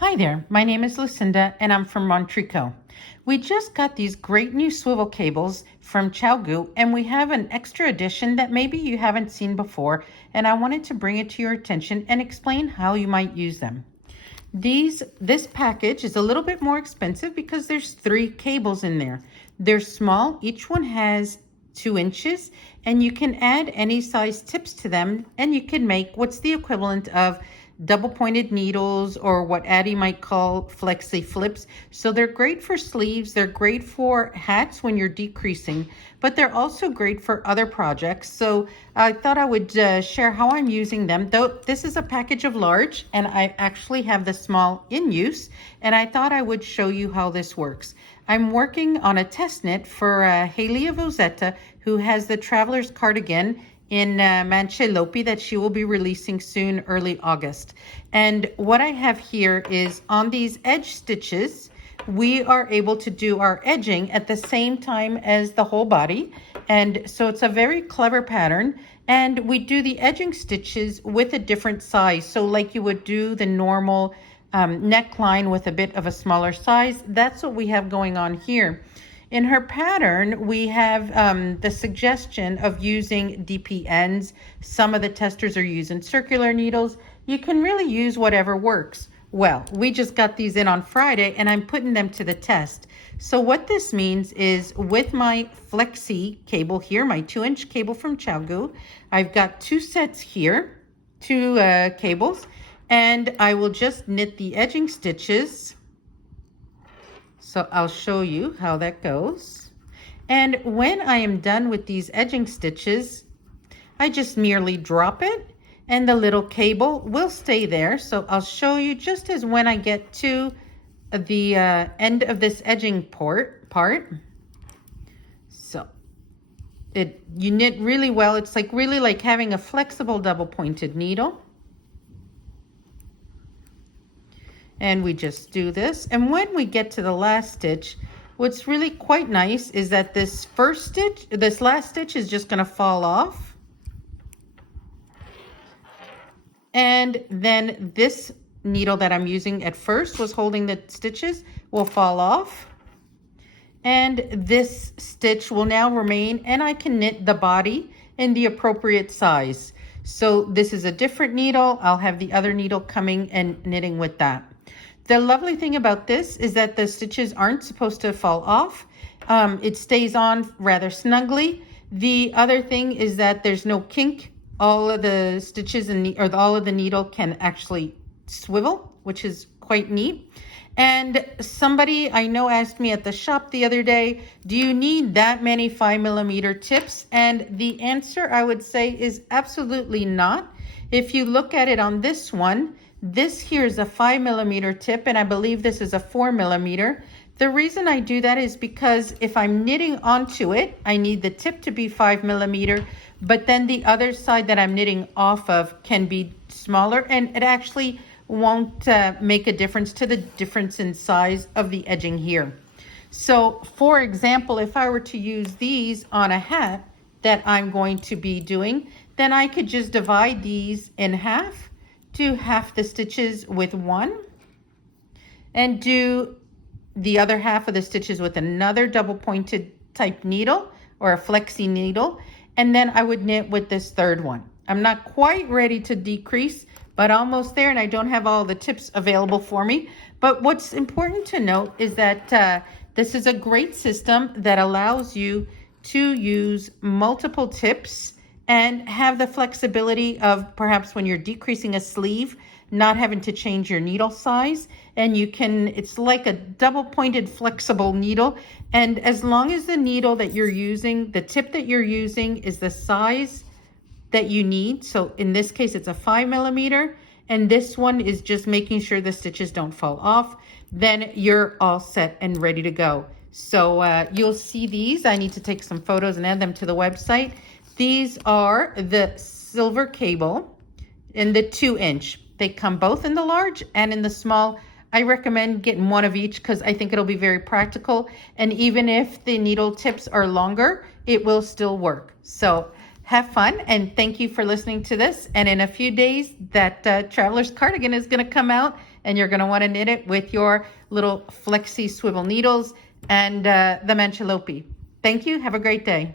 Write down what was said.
Hi there, my name is Lucinda and I'm from Montreal. We just got these great new swivel cables from ChiaoGoo and we have an extra edition that maybe you haven't seen before, and I wanted to bring it to your attention and explain how you might use them. This package is a little bit more expensive because there's 3 cables in there. They're small, each one has 2 inches, and you can add any size tips to them, and you can make what's the equivalent of double pointed needles, or what Addie might call flexi flips. So they're great for sleeves, they're great for hats when you're decreasing, but they're also great for other projects. So I thought I would share how I'm using them. Though this is a package of large and I actually have the small in use, and I thought I would show you how this works. I'm working on a test knit for Haley of Ozetta, who has the Traveler's Cardigan in Manchelopi that she will be releasing soon, early August. And what I have here is on these edge stitches, we are able to do our edging at the same time as the whole body. And so it's a very clever pattern. And we do the edging stitches with a different size. So like you would do the normal neckline with a bit of a smaller size, that's what we have going on here. In her pattern, we have the suggestion of using DP ends. Some of the testers are using circular needles. You can really use whatever works. Well, we just got these in on Friday and I'm putting them to the test. So what this means is, with my flexi cable here, my 2-inch cable from ChiaoGoo, I've got 2 sets here, 2 cables, and I will just knit the edging stitches. So I'll show you how that goes. And when I am done with these edging stitches, I just merely drop it and the little cable will stay there. So I'll show you just as when I get to the end of this edging part. So you knit really well. It's really like having a flexible double pointed needle. And we just do this. And when we get to the last stitch, what's really quite nice is that this last stitch is just gonna fall off. And then this needle that I'm using at first was holding the stitches will fall off. And this stitch will now remain, and I can knit the body in the appropriate size. So this is a different needle. I'll have the other needle coming and knitting with that. The lovely thing about this is that the stitches aren't supposed to fall off. It stays on rather snugly. The other thing is that there's no kink. All of the stitches all of the needle can actually swivel, which is quite neat. And somebody I know asked me at the shop the other day, do you need that many 5mm tips? And the answer, I would say, is absolutely not. If you look at it on this one, this here is a 5mm tip, and I believe this is a 4mm. The reason I do that is because if I'm knitting onto it, I need the tip to be 5mm, but then the other side that I'm knitting off of can be smaller, and it actually won't make a difference to the difference in size of the edging here. So for example, if I were to use these on a hat that I'm going to be doing, then I could just divide these in half, do half the stitches with one, and do the other half of the stitches with another double pointed type needle or a flexi needle, and then I would knit with this third one. I'm not quite ready to decrease, but almost there, and I don't have all the tips available for me. But what's important to note is that this is a great system that allows you to use multiple tips and have the flexibility of perhaps when you're decreasing a sleeve, not having to change your needle size. And it's like a double pointed flexible needle. And as long as the needle that you're using, the tip that you're using is the size that you need. So in this case, it's a 5mm, and this one is just making sure the stitches don't fall off. Then you're all set and ready to go. So you'll see these. I need to take some photos and add them to the website. These are the silver cable in the 2-inch. They come both in the large and in the small. I recommend getting one of each because I think it'll be very practical. And even if the needle tips are longer, it will still work. So have fun, and thank you for listening to this. And in a few days, that Traveler's Cardigan is going to come out, and you're going to want to knit it with your little flexi swivel needles and the mancholopi. Thank you. Have a great day.